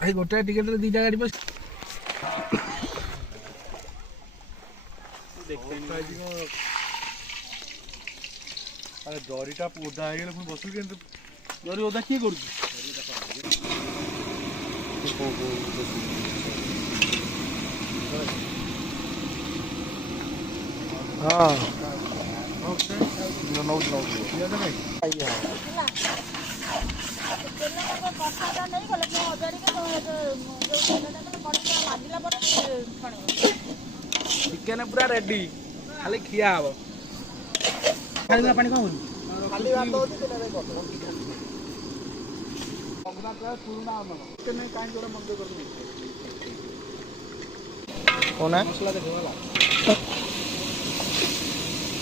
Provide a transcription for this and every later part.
ଭାଇ ଗୋଟାଏ ଟିକେଟରେ ଦିଟା ଗାଡ଼ି ବସି ଜରିଟା ଓଦା ହେଇଗଲେ ପୁଣି ବସିବୁ କେମିତି? ଜରି ଓଦା କିଏ କରୁଛି? ହଁ ଚିକେନ ପୁରା ରେଡି, ଖାଲି ଖିଆ ହବ। ଖାଲି ପାଣି କଣ କରୁଛୁ? ଖାଲି ଭାତ ଅଛି ପୁରୁଣା କାହିଁକି ଗୋଟେ ମନ୍ଦିର କରିଦେବି ମସଲା ଦେଖ ହେଲା।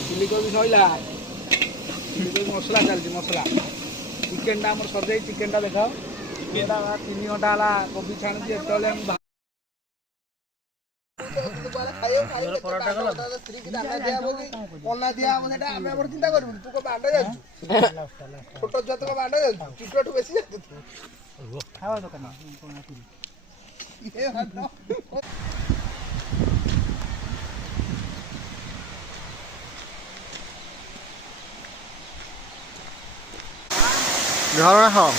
ଚିଲି କୋବି ସଇଲା, ଚିଲି କୋବି ମସଲା ଚାଲିଛି। ମସଲା ଚିକେନଟା ଆମର ସରିଯାଇଛି। ଚିକେନଟା ଦେଖାଅ। 3 ଘଣ୍ଟା ହେଲା କୋବି ଛାଣୁଛି। ଏତେବେଳେ ମୁଁ ଚିନ୍ତା କରିବୁନି। ତୁ କଣ ବାଣ୍ଡ ଯାଉଛୁ? ଛୋଟ ଛୁଆ ତୁ ବାଣ୍ଡ ଯାଉଛୁ? ଚିଟୁ ବେଶୀ ଯାଉଛୁ। ঝরনা খাও।